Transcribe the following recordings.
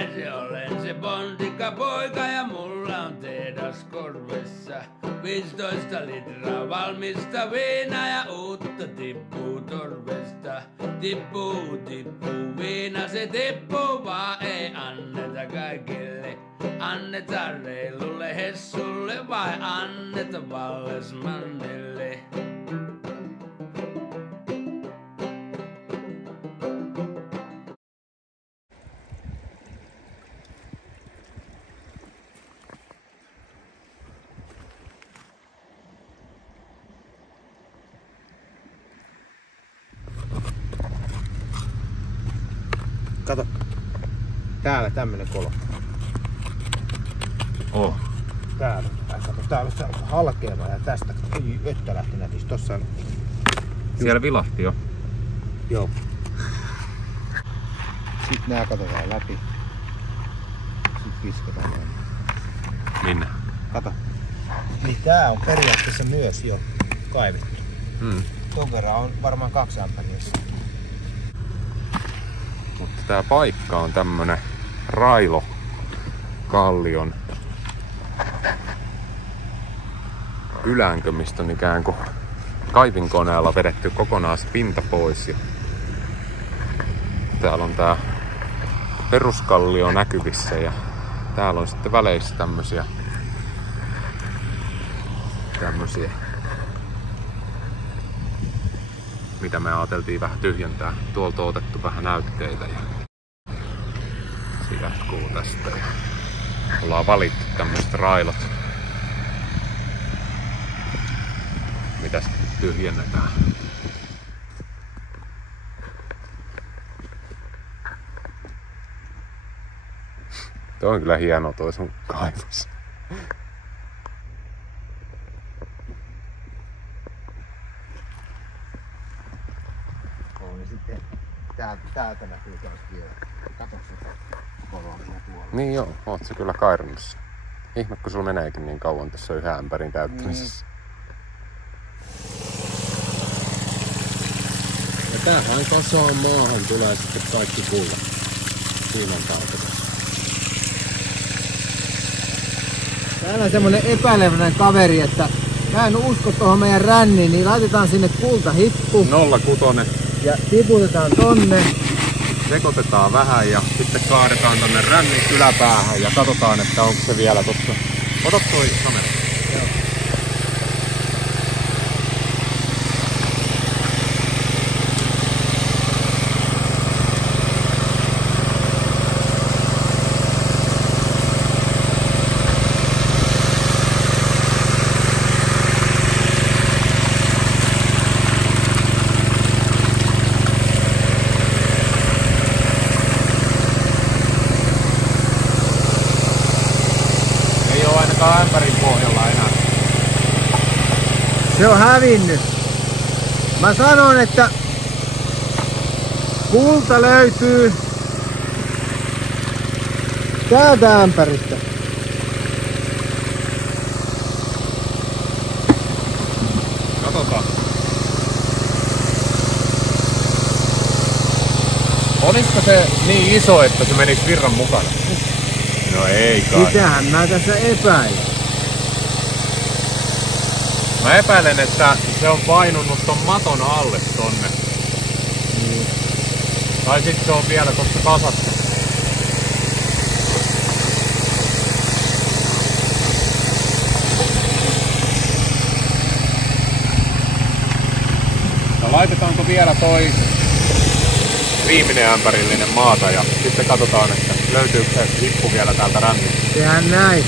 pääse, olen se pontikka poika ja mulla on tehdas korvessa. 15 litraa valmista viinaa ja uutta tippuu torvesta. Tippuu, tippuu, viina se tippuu, vaan ei anneta kaikille. Annetaan reilulle hessulle vai anneta vallesmannille. Kato, täällä tämmönen kolo. Oh. Täällä, kato, täällä on halkeava ja tästä vettä lähti nätis. Tossa on... Siellä vilahti jo. Joo. Sitten nää katsotaan läpi. Sitten viskataan näin. Minne? Kato. Niin tää on periaatteessa myös jo kaivettu. Ton verran on varmaan 2 ämpäriä. Mutta tää paikka on tämmönen Railo kallion ylänkö, mistä on ikään kuin kaivinkoneella vedetty kokonaan se pinta pois. Ja täällä on tää peruskallio näkyvissä ja täällä on sitten väleissä tämmösiä mitä me ajateltiin vähän tyhjentää. Tuolta on otettu vähän näytteitä ja se jatkuu tästä. Ja ollaan valittu tämmöiset railot, mitä sitten tyhjennetään. Tuo on kyllä hieno toi sun kaivos. Täältä näkyy taas vielä. Kato sitä koloa tuolla. Niin joo, oot sä kyllä kairannut. Ihme, kun sulla meneekin niin kauan tässä yhden ämpärin täyttämisessä. Ja tähän kasaan maahan tulee sitten kaikki kullat. Siinä on täältä. Täällä on semmonen epäileväinen kaveri, että mä en usko tuohon meidän ränniin, niin laitetaan sinne kultahippu. 06. Ja tiputetaan tonne. Sekoitetaan vähän ja sitten kaadetaan tonne rännin yläpäähän ja katsotaan, että onko se vielä tossa. Ota toi kamera. Joo. Ämpärin pohjalla enää. Se on hävinnyt. Mä sanon, että kulta löytyy täältä ämpäristä. Katsotaan. Olisiko se niin iso, että se menisi virran mukana? No ei kai. Sitähän mä tässä epäilen. Mä epäilen, että se on painunut ton maton alle tonne. Niin. Tai sit se on vielä tossa kasassa. No laitetaanko vielä toi viimeinen ämpärillinen maata ja sitten katsotaan, että löytyykö se hippu vielä täältä rännistä. Tehdään näin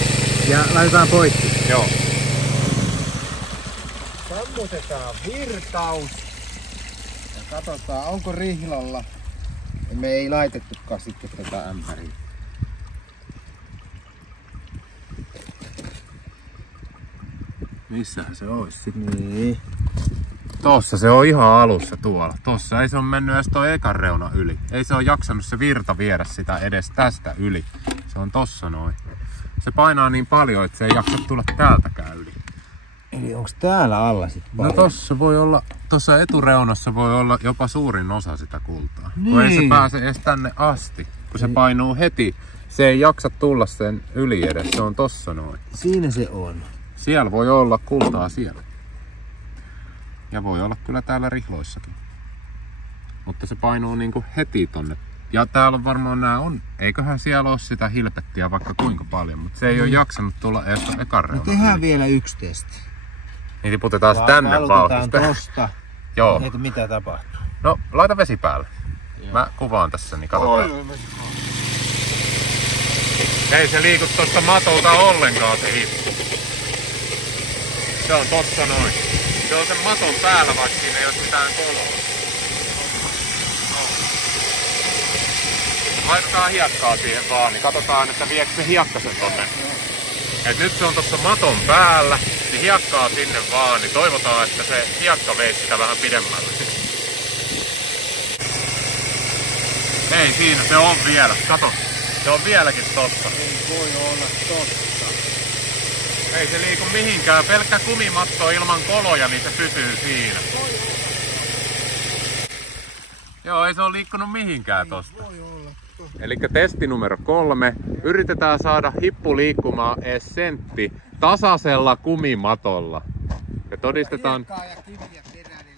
ja laitetaan poikki. Joo. Sammutetaan virtaus ja katsotaan onko rihlalla. Ja me ei laitettukaan sitten tätä ämpäriä. Missähän se olisi sitten? Niin. Tossa se on ihan alussa tuolla. Tossa ei se ole mennyt edes toi ekan reuna yli. Ei se ole jaksanut se virta viedä sitä edes tästä yli. Se on tossa noin. Se painaa niin paljon, että se ei jaksa tulla täältäkään yli. Eli onks täällä alla sit paljon? No tossa voi olla, tossa etureunassa voi olla jopa suurin osa sitä kultaa. Niin. Kun ei se pääse edes tänne asti. Kun se painuu heti Se ei jaksa tulla sen yli edes, se on tossa noin. Siinä se on. Siellä voi olla kultaa siellä. Ja voi olla kyllä täällä rihloissakin. Mutta se painuu niinku heti tonne. Ja täällä on varmaan eiköhän siellä ole sitä hilpettiä vaikka kuinka paljon, mutta se ei ole jaksanut tulla edes ekan reunan. Me tehdään vielä yksi testi. Niin tiputetaan se tänne vauhdista. Tosta. Joo. Heitä, mitä tapahtuu. No, laita vesi päälle. Joo. Mä kuvaan tässä, niin katsotaan. Ei se liiku tosta matolta ollenkaan se hippu. Se on tossa noin. Se on sen maton päällä, vaikka siinä ei ole mitään koloa. Laitetaan hiekkaa siihen vaan, niin katsotaan, että viekö se hiekka sen tonne. Et nyt se on tossa maton päällä, niin hiekkaa sinne vaan, niin toivotaan, että se hiekka veisi sitä vähän pidemmälle. Ei siinä, se on vielä. Kato, se on vieläkin tossa. Ei voi olla tossa. Ei se liiku mihinkään, pelkkä kumimatto ilman koloja, niin se pysyy siinä. Joo, ei se ole liikkunut mihinkään tosta. Elikkä testi numero 3. Yritetään saada hippu liikkumaan edes sentti tasaisella kumimatolla. Ja todistetaan,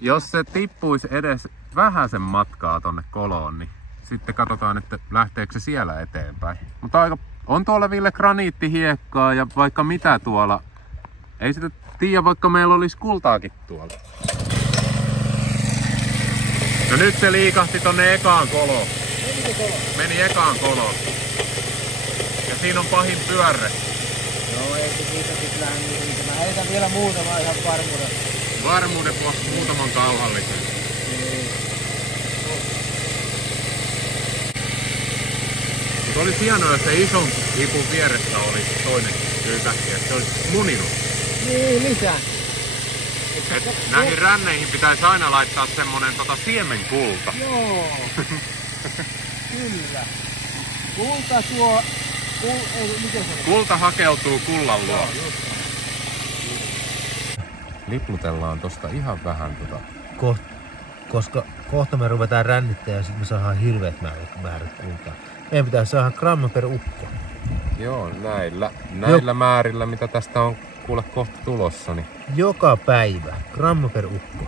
jos se tippuisi edes vähäsen matkaa tonne koloon, niin sitten katsotaan, että lähteekö se siellä eteenpäin. Mutta on tuolla Ville graniittihiekkaa ja vaikka mitä tuolla. Ei sitä tiedä, vaikka meillä olisi kultaakin tuolla. No nyt se liikahti tonne ekaan koloon. Meni ekaan koloon. Ja siinä on pahin pyörre. No ei se siitä sit lähde niin. Mä heitän vielä muutama ihan varmuuden. Varmuuden vuoksi muutaman kauhallisen. Mutta olisi hienoa, jos se ison hipun vieressä olisi toinen yhtäkkiä, että se olisi muninut. Niin, lisää. Näihin ränneihin pitäisi aina laittaa semmonen siemenkulta. Joo. Kyllä. Kulta tuo... Kulta hakeutuu kullan luo. Liplutellaan tosta ihan vähän koska kohta me ruvetaan rännittämään ja sitten me saadaan hirveät määrät kultaa. Meidän pitää saada gramma per ukko. Joo, näillä määrillä, mitä tästä on kuule kohta tulossa. Niin... Joka päivä, gramma per ukko.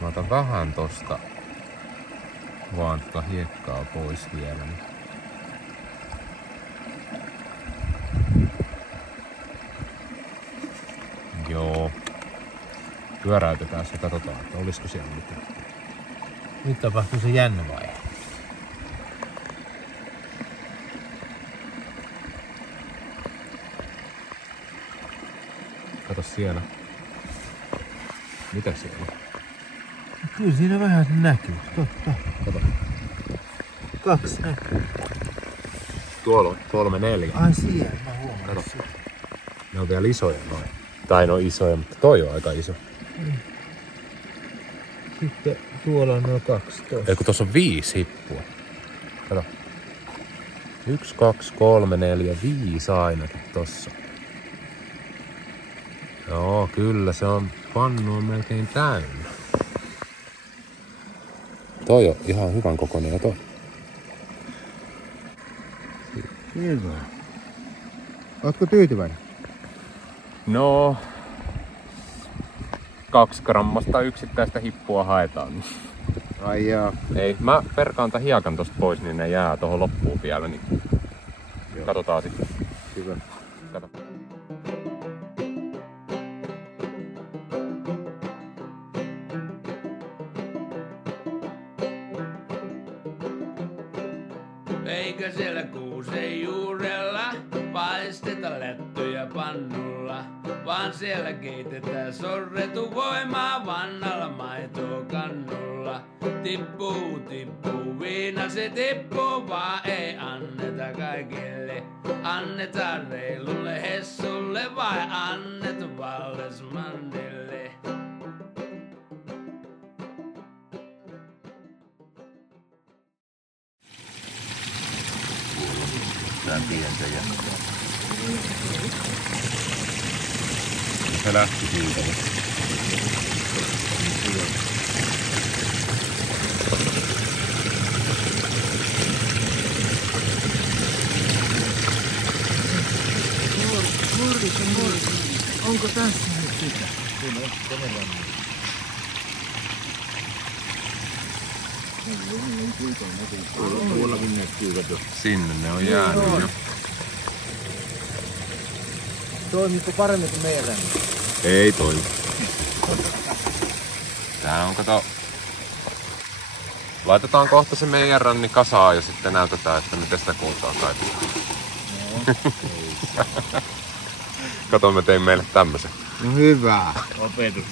Mä otan vähän tosta vaan hiekkaa pois vielä. Niin. Joo. Pyöräytetään se, katsotaan, että olisiko siellä mitään. Nyt tapahtuu se jännä vaihe. Kato siellä. Mitä siellä on? Kyllä siinä vähän näkyy, totta. Kato. 2 näkyy. Tuolla on 3, 4. Ai siellä, mä huomaan. Kato. Ne on vielä isoja noin. Tai ne on isoja, mutta toi on aika iso. Sitten tuolla on noin 12. Ei kun tossa on 5 hippua. Kato. 1, 2, 3, 4, 5 ainakin tossa. Joo, kyllä se on. Pannu on melkein täynnä. Toi on ihan hyvän kokoinen ja toi. Hyvä. Ootko tyytyväinen? No, 2 grammasta yksittäistä hippua haetaan. Ai jaa. Ei, mä perkaan tän hiekan tosta pois, niin ne jää tohon loppuun vielä, niin joo. Katsotaan sitten. Hyvä. Kato. Eikä siellä kuusen juurella paisteta lättyjä pannulla, vaan siellä keitetään sorretun voimaa vannalla maitoa kannulla. Tippuu, tippuu, viina se tippuu, vaan ei anneta kaikille. Annetaan reilulle hessulle vai annetaan vallesmannille. Tää pientä ja... Se lähti siitä. Morris. Onko tässä nyt sitä? Kyllä, Kemeranni. Tuollakin näkyy kato. Sinne ne on jäänyt jo. Toimiiko paremmin kuin meidän ränni? Ei toimi. Tää on kato. Laitetaan kohta se meidän ränni kasaan ja sitten näytetään, että miten sitä kultaa kaivetaan. Kato, mä tein meille tämmösen. No hyvä. Opetus.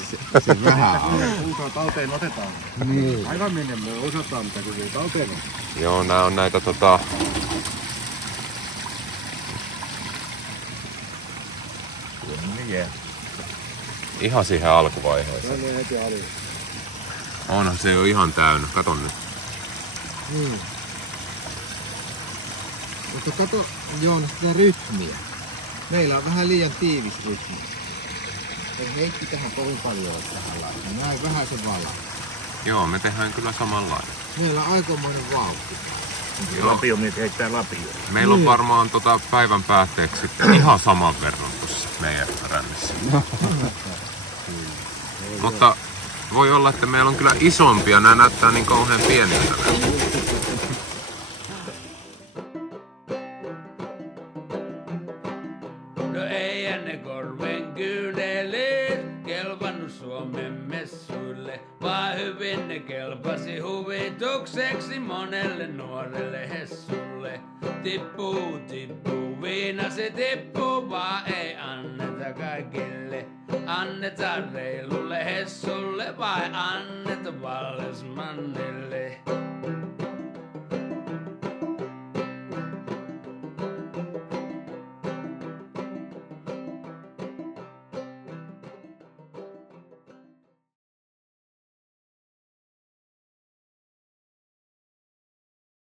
Se vähän on. Kultaa talteen otetaan. Niin. Aivan minne me osataan mitä kun ei talteen on. Joo, nää on näitä ihan siihen alkuvaiheeseen. Onhan se jo ihan täynnä, kato nyt. Niin. Mutta kato Joonas sitä rytmiä. Meillä on vähän liian tiivis rytmi. Ei Heikki tähän kovin paljon ole tähän laittaa. Näin vähän se valaa. Joo, me tehdään kyllä samanlainen. Meillä on aikamoinen vauhti. Lapiomies heittää lapioon. Meillä on varmaan päivän päätteeksi sitten ihan saman verran tuossa meidän rännissä. Mutta voi olla, että meillä on kyllä isompia. Nämä näyttää niin kauhean pieniltä. No ei ennen korven kyynelit kelvannut Suomen messuille, vaan hyvin ne kelpasi huvitukseksi monelle nuorelle hessulle. Tippuu, tippuu, viina se tippuu, vaan ei anneta kaikille. Annetaan reilulle hessulle vai anneta vallesmannille.